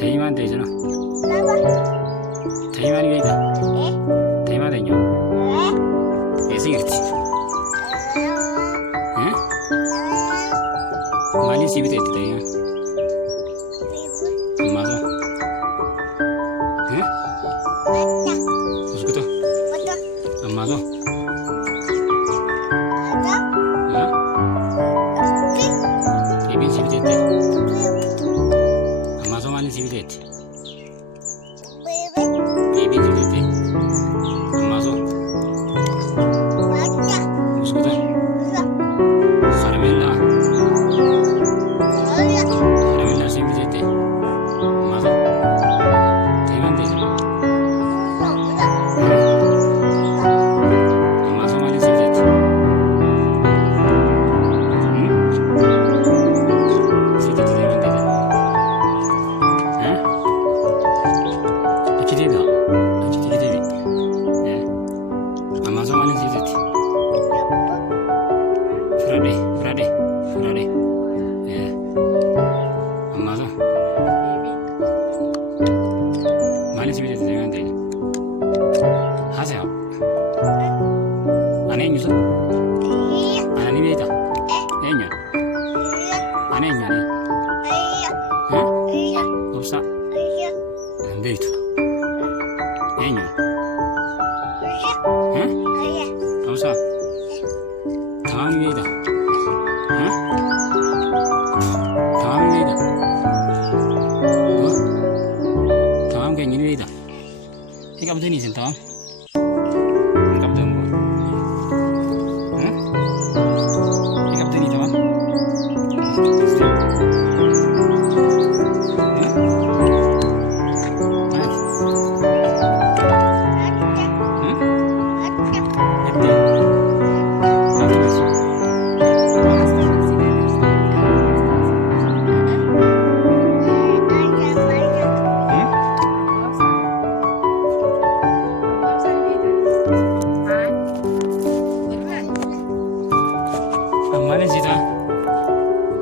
Taiman de no. Taiman gaita. Taiman de no. Es irti. Mali si bite Taiman. Mazo. Uskuto. Mazo. Ibin si bite. Mazo mali si bite. Ibin si bite. Mazo. Uskuto. Caramella. Caramella si bite. Mazo. Taiman de. Mazo mali si bite. Si bite Taiman de. Akideda. Akideda. Mazo mali si bite. Friday. Mazo. Mali si bite Taiman de. Haseyo. Ane nyusa. Ana ni beta. Enya. Ane nyane. Opsa. Beta. Enya. Opsa. Tamam beta. Tamam beta. Tamam ke nyini beta. Ika betul ni sen tamam. Ika betul mo. Ika betul ni tamam.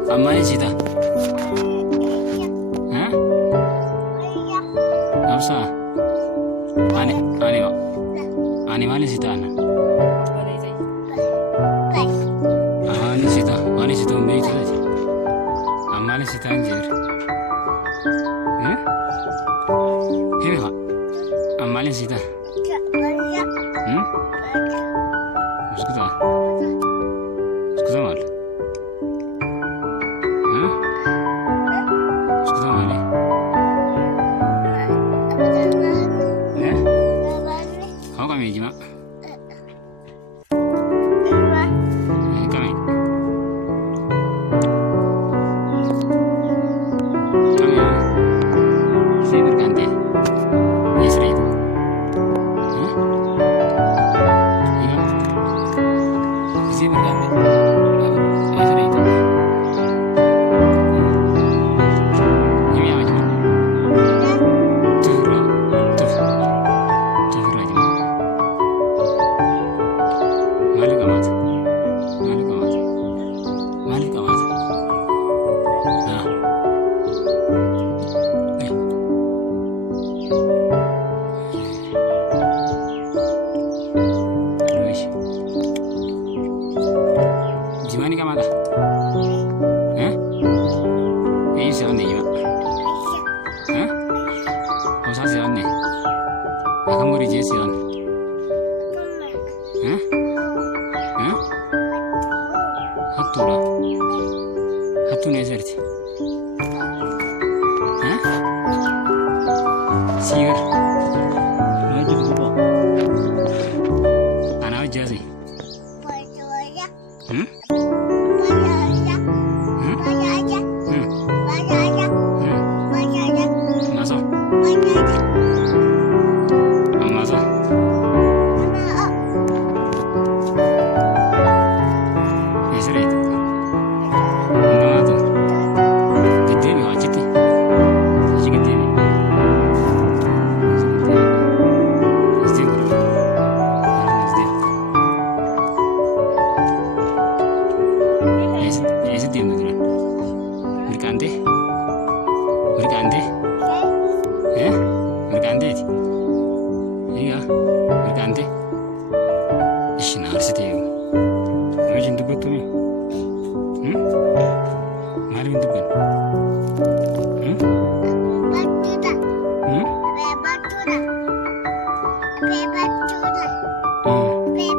Amane sita. Apsa. Ane wa. Ane mane sita ana. Ane sita me ita. Amane sita anjir. Hewa. Amane sita. Uskuta. Uskuta mal. Uskuta male. Kau kami jima. Kami. Kami. Saya berganti. Istri. Iya. Saya berganti. Istri. Ini apa jima? Tuhra. Tuhra jima. Malik amat. Nah. Terus. Gimana kamu ada? Ini siapa nih jima? Kau siapa nih? Kamu kerja siapa? Hatura. Hatu nezerti. Sigar. Maju buka. Anak jazi. Masuk. Masuk. Istri. Enggak tuh. Gede nih, gede nih. Gede nih. bachuudha. Mm. Qubee